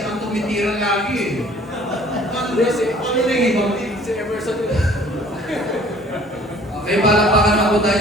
siya ang tumitira lagi eh. Ano na yung ibang team? Si Emerson. Okay, palakpakan na po tayo.